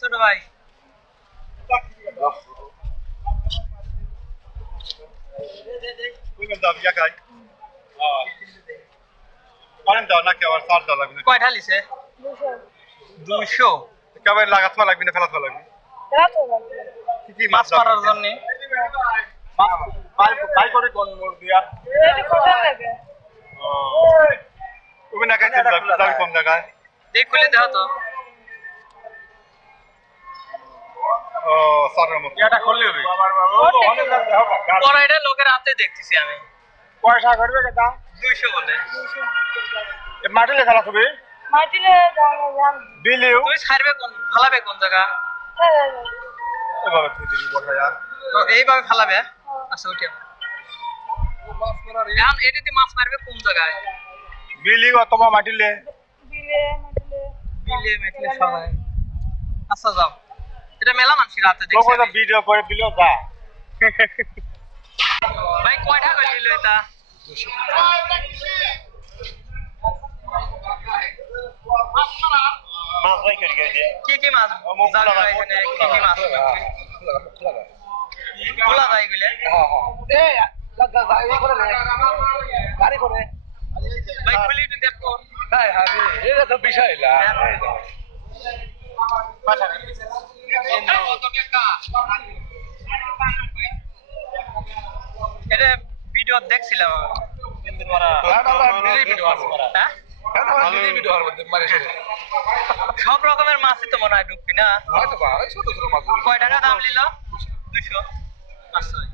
ছোট ভাই কয়টা লিছে 200 কেবল লাগাতে লাগবে না ফেলাতে লাগবে কি কি মাছ মারার জন্য বাই করে কোন মোড় দিয়া তুমি না খাইতে যাবি কোন জায়গায় দেখলে দাও তো ও সরের মতো এটা খুললে হবে পরে এটা লোকের হাতে দেখতেছি আমি পয়সা করবে কত 200 বলে এ মাটিলে খেলা হবে মাটিলে দাম বিলিও তুই ছাড়বে কোন ফালাবে কোন জায়গা এভাবে তুই দিবি বসায়া এইভাবে ফালাবে আচ্ছা ওটা মাছ মারার এখন এটাতে মাছ মারবে কোন জায়গায় বিলিও অথবা মাটিলে বিলে মেটলে সবাই আচ্ছা যাও এটা মেলা মানুষ রাতে দেখছে লোক ভিডিও করে দিলো যা ভাই কয়টা কইল এটা মাছ ভাই করে দিয়ে কি মাছ জানি ভাই এখানে কি মাছ খোলা যায় গলে এই লাগা ভাই করে রে গাড়ি করে ভাই খুলি একটু দেখো তাই হাবি এটা তো বিষয় না এটা ভিডিও দেখছিলাম কিন্তু মারা হ্যাঁ সব রকমের মাছই তো মনে হয় ঢুকবি না হয়তো বা ছোট ছোট মাছ কয় টাকা দাম নিল 200 500